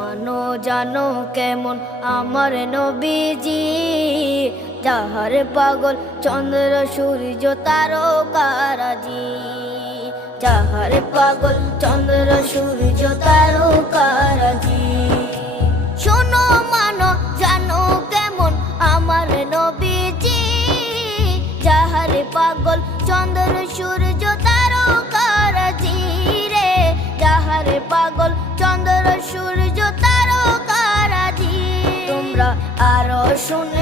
মানো জানো কেমন আমার নবীজি, যাহার পাগল চন্দ্র সূর্য তারকারাজি, যাহার পাগল চন্দ্র সূর্য তারকারাজি। শোনো মানো জানো কেমন আমার নবীজি, যাহার পাগল চন্দ্র সূর্য তারকারাজি রে, যাহার পাগল চন্দ্র সূর্য তারকারাজি। তোমরা আরো শুনে